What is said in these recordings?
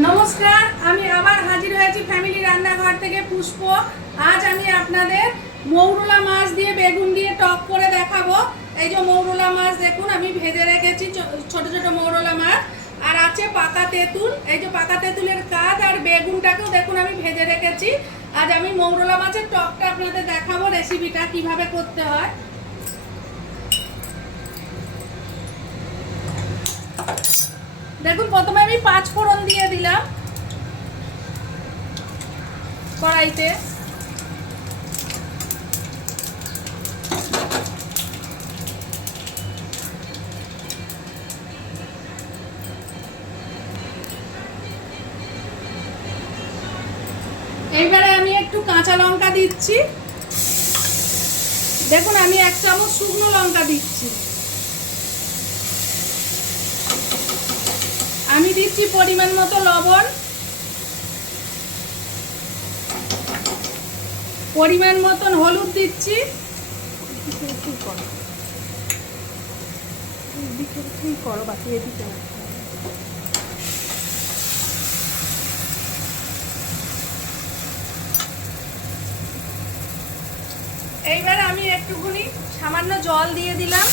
নমস্কার, আমি আবার হাজির হয়েছি ফ্যামিলি রান্নাঘর থেকে পুষ্প। আজ আমি আপনাদের মৌরলা মাছ দিয়ে বেগুন দিয়ে টক করে দেখাবো। এই যে মৌরলা মাছ দেখুন, আমি ভেজে রেখেছি ছোট ছোট মৌরলা মাছ। আর আছে পাকা তেঁতুল। এই যে পাকা তেঁতুলের কাজ আর বেগুনটাকেও দেখুন, আমি ভেজে রেখেছি। আজ আমি মৌরলা মাছের টকটা আপনাদের দেখাবো রেসিপিটা কীভাবে করতে হয়। দেখুন, প্রথমে আমি পাঁচ ফোড়ন দিয়ে দিলাম কড়াইতে। এইবারে আমি একটু কাঁচা লঙ্কা দিচ্ছি। দেখুন, আমি এক চামচ শুকনো লঙ্কা দিচ্ছি। আমি দিচ্ছি পরিমাণ মতো লবণ। পরিমাণ মতন হলুদ দিচ্ছি। করো বাকি এদিকে এইবার আমি একটুখানি সামান্য জল দিয়ে দিলাম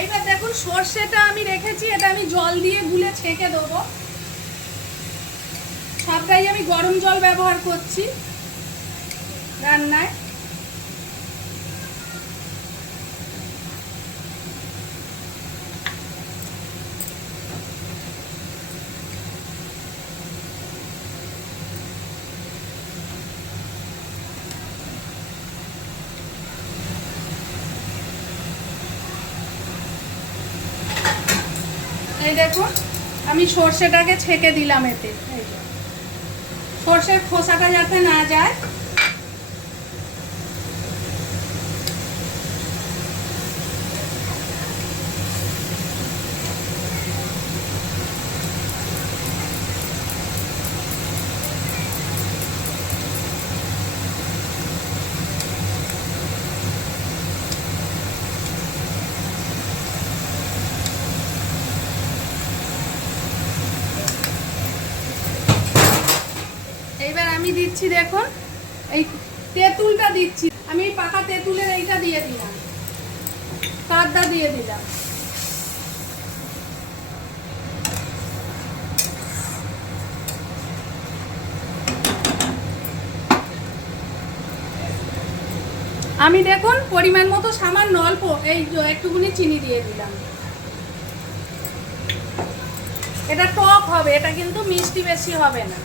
এইবার দেখুন সর্ষেটা আমি রেখেছি, এটা আমি জল দিয়ে গুলে ছেঁকে দেবো। সবটাই আমি গরম জল ব্যবহার করছি রান্নায়। এই দেখো আমি সর্ষেটাকে ছেঁকে দিলাম এতে। সর্ষের খোসাটা যাতে না যায় এইবার আমি দিচ্ছি দেখুন এই তেঁতুলটা দিচ্ছি। আমি পাকা তেঁতুলের এইটা দিয়ে দিলাম। কাঠটা দিয়ে দিলাম। আমি দেখুন, পরিমাণ মতো সামান্য অল্প, এই যে একটুখানি চিনি দিয়ে দিলাম। এটা টক হবে, এটা কিন্তু মিষ্টি বেশি হবে না।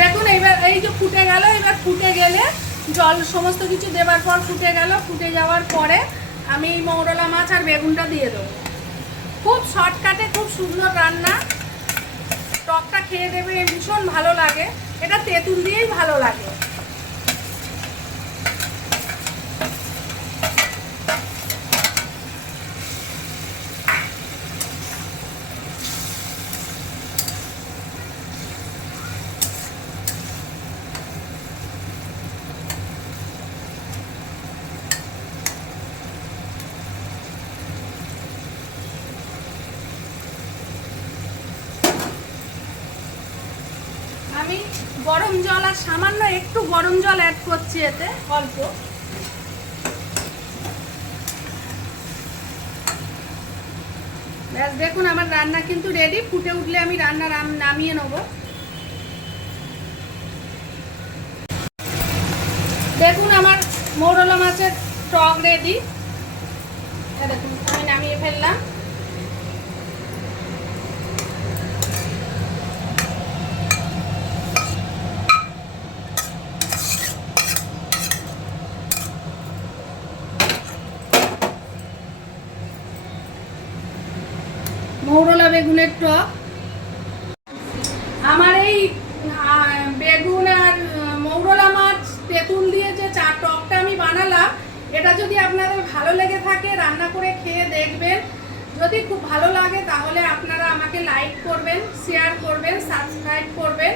দেখুন, এইবার এই যে ফুটে গেল এবার ফুটে গেলে জল সমস্ত কিছু দেবার পর ফুটে গেল, ফুটে যাওয়ার পরে আমি এই মৌরলা মাছ আর বেগুনটা দিয়ে দেবো। খুব শর্টকাটে, খুব সুন্দর রান্না। টকটা খেয়ে দেবে, ভীষণ ভালো লাগে। এটা তেঁতুল দিয়েই ভালো লাগে। আমি গরম জল আর সামান্য একটু গরম জল অ্যাড করছি এতে, অল্প। ব্যাস, দেখুন আমার রান্না কিন্তু রেডি ফুটে উঠলে আমি রান্না নামিয়ে নেব। দেখুন আমার মৌরলা মাছের টক রেডি দেখুন, আমি নামিয়ে ফেললাম। মৌরলা বেগুনের টক। আমার এই বেগুন আর মৌরলা মাছ, তেঁতুল দিয়ে যে চা টকটা আমি বানালাম, এটা যদি আপনাদের ভালো লেগে থাকে, রান্না করে খেয়ে দেখবেন। যদি খুব ভালো লাগে, তাহলে আপনারা আমাকে লাইক করবেন শেয়ার করবেন সাবস্ক্রাইব করবেন।